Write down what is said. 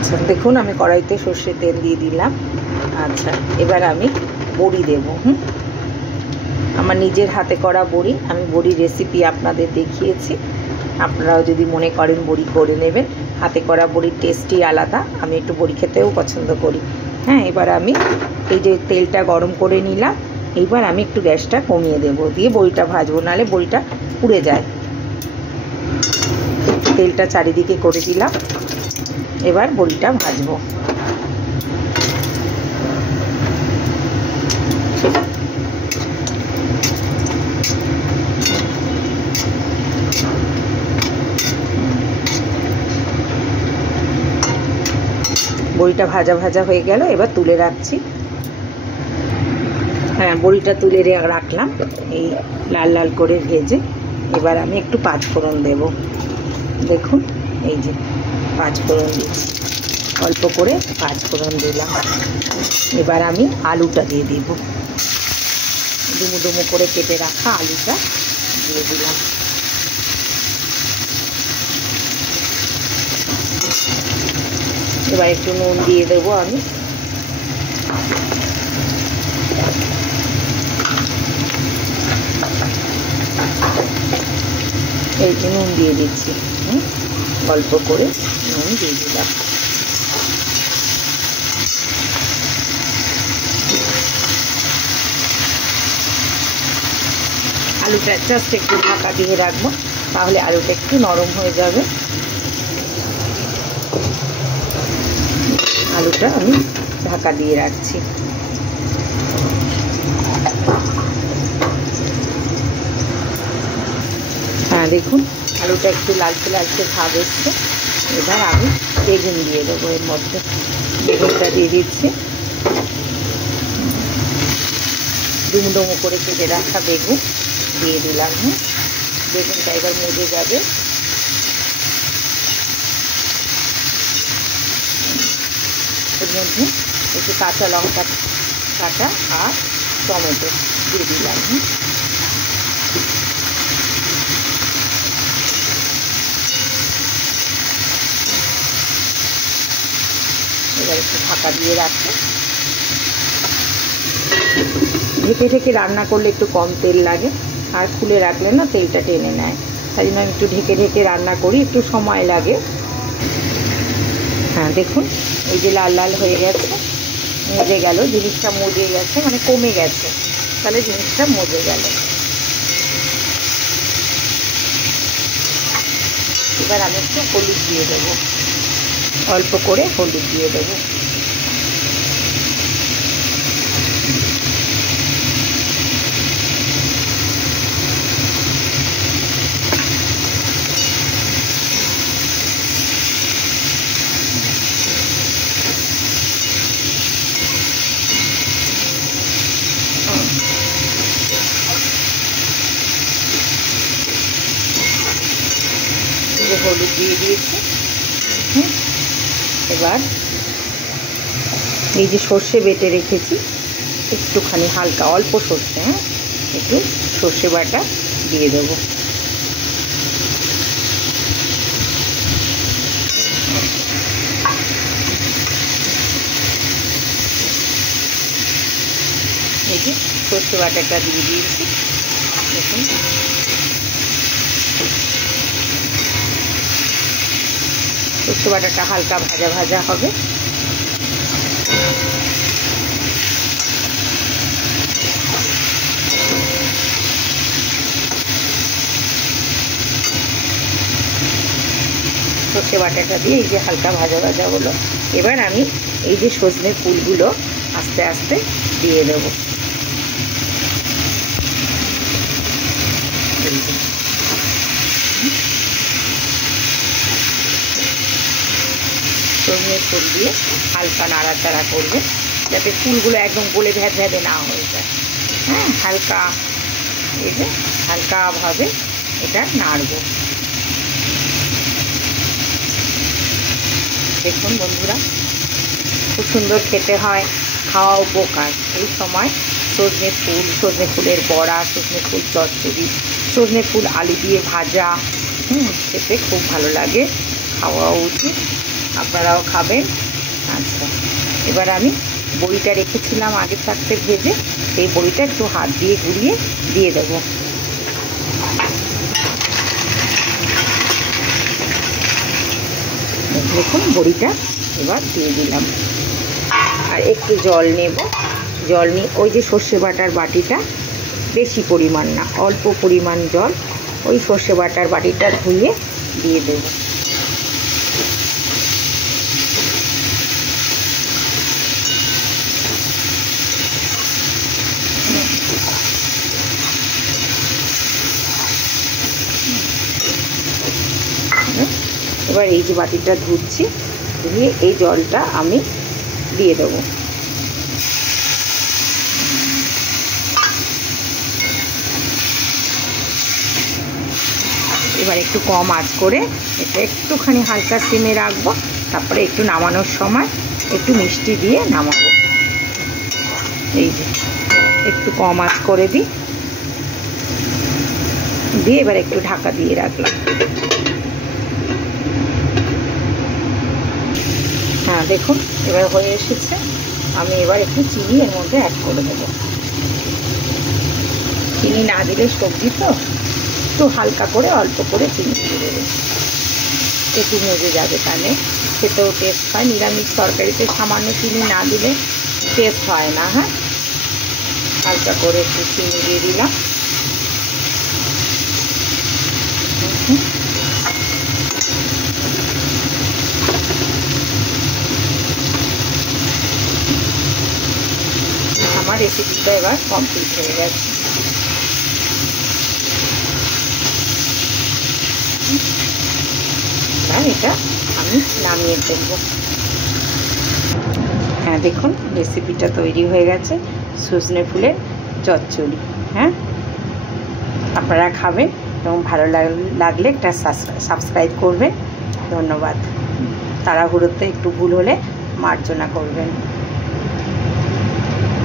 আচ্ছা দেখুন আমি কড়াইতে সর্ষের তেল দিয়ে দিলাম। আচ্ছা এবার আমি বড়ি দেব। আমার নিজের হাতে করা বড়ি, আমি বড়ি রেসিপি আপনাদের দেখিয়েছি, আপনারাও যদি মনে করেন বড়ি করে নেবেন। হাতে করা বড়ির টেস্টই আলাদা, আমি একটু বড়ি খেতেও পছন্দ করি। হ্যাঁ, এবার আমি এই যে তেলটা গরম করে নিলাম, এইবার আমি একটু গ্যাসটা কমিয়ে দেব, দিয়ে বড়িটা ভাজবো, নাহলে বড়িটা পুড়ে যায়। তেলটা চারিদিকে করে দিলাম, এবার বড়িটা ভাজবো। বড়িটা ভাজা ভাজা হয়ে গেল, এবার তুলে রাখছি। হ্যাঁ, বড়িটা তুলে রাখলাম এই লাল লাল করে ভেজে। এবার আমি একটু পাঁচফোড়ন দেব। দেখুন এই যে পাঁচফোড়ন দিচ্ছি, অল্প করে পাঁচফোড়ন দিলাম। এবার আমি আলুটা দিয়ে দিব, ডুমো ডুমো করে কেটে রাখা আলুটা দিয়ে দিলাম। এবার একটু নুন দিয়ে দেবো আমি। এই যে নুন দিয়ে দিচ্ছি, অল্প করে নুন দিয়ে দিলাম। আলুটা জাস্ট একটু ঢাকা দিয়ে রাখবো, তাহলে আলুটা একটু নরম হয়ে যাবে। আলুটা আমি ঢাকা দিয়ে রাখছি। হ্যাঁ দেখুন আলুটা একটু লালচে লালচে ভাব এসছে। এবার আমি বেগুন দিয়ে দেবো এর মধ্যে। বেগুনটা দিয়ে দিচ্ছি, ডুমো ডুমো করে কেটে রাখা বেগুন দিয়ে দিলাম। বেগুনটা এবার মজে যাবে। এর মধ্যে একটু কাঁচা লঙ্কা কাটা আর টমেটো দিয়ে দিলাম। এবার একটু ঢাকা দিয়ে রাখবো। ঢেকে ঢেকে রান্না করলে একটু কম তেল লাগে, আর খুলে রাখলে না তেলটা টেনে নেয়। তাই জন্য আমি একটু ঢেকে ঢেকে রান্না করি, একটু সময় লাগে। হ্যাঁ দেখুন এই যে লাল লাল হয়ে গেছে, মজে গেল জিনিসটা, মজে গেছে মানে কমে গেছে, তাহলে জিনিসটা মজে গেল। এবার আমি একটু হলুদ দিয়ে দেবো, অল্প করে হলুদ দিয়ে দেবো। হলুদ দিয়ে দিয়েছি। এবার এই যে সর্ষে বেটে রেখেছি, একটুখানি হালকা অল্প সর্ষে, একটু সর্ষে বাটা দিয়ে দেবো। এই যে সর্ষে বাটাটা দিয়ে দিয়েছি। দেখুন সর্ষে বাটাটা হালকা ভাজা ভাজা হবে। সর্ষে বাটাটা দিয়ে এই যে হালকা ভাজা ভাজা হলো, এবার আমি এই যে সজনে ফুলগুলো আস্তে আস্তে দিয়ে দেবো। সজনে ফুল দিয়ে হালকা নাড়াচাড়া করবে, যাতে ফুলগুলো একদম গলে ভ্যাদ ভ্যাদে না হয়ে যায়। হ্যাঁ, হালকা এই যে হালকাভাবে এটা নাড়ব। দেখুন বন্ধুরা, খুব সুন্দর খেতে হয়, খাওয়া উপকার। এই সময় সজনে ফুলের বড়া, সজনে ফুল চচ্চড়ি, সজনে ফুল আলু দিয়ে ভাজা, খেতে খুব ভালো লাগে, খাওয়া উচিত। আপনারাও খাবেন। আচ্ছা, এবার আমি বড়িটা রেখেছিলাম আগে থাকতে ভেজে, এই বড়িটা একটু হাত দিয়ে ঘুরিয়ে দিয়ে দেবো। দেখুন বড়িটা এবার দিয়ে দিলাম। আর একটু জল নেব, জল নিয়ে ওই যে সর্ষে বাটার বাটিটা, বেশি পরিমাণ না, অল্প পরিমাণ জল ওই সর্ষে বাটার বাটিটা ধুয়ে দিয়ে দেব। এবার এই যে বাটিটা ধুচ্ছি, ধুয়ে এই জলটা আমি দিয়ে দেবো। এবার একটু কম আঁচ করে এটা একটুখানি হালকা সিমে রাখবো, তারপরে একটু নামানোর সময় একটু মিষ্টি দিয়ে নামাবো। এই যে একটু কম আঁচ করে দিই, দিয়ে এবার একটু ঢাকা দিয়ে রাখলাম। হ্যাঁ দেখুন এবার হয়ে এসেছে। আমি এবার একটু চিনি এর মধ্যে অ্যাড করে দেবো। চিনি না দিলে সবজি তো একটু হালকা করে অল্প করে চিনি দিয়ে দেবো, একটু মজে যাবে, তাহলে খেতেও টেস্ট হয়। নিরামিষ তরকারিতে সামান্য চিনি না দিলে টেস্ট হয় না। হ্যাঁ, হালকা করে একটু চিনি দিয়ে দিলাম। আমার রেসিপিটা এবার কমপ্লিট হয়ে গেছে। আর এটা আমি নামিয়ে ফেলবো। হ্যাঁ দেখুন রেসিপিটা তৈরি হয়ে গেছে, সজনে ফুলের চচ্চড়ি। হ্যাঁ, আপনারা খাবেন এবং ভালো লাগলে একটা সাবস্ক্রাইব করবেন। ধন্যবাদ। তাড়াহুড়োতে একটু ভুল হলে মার্জনা করবেন।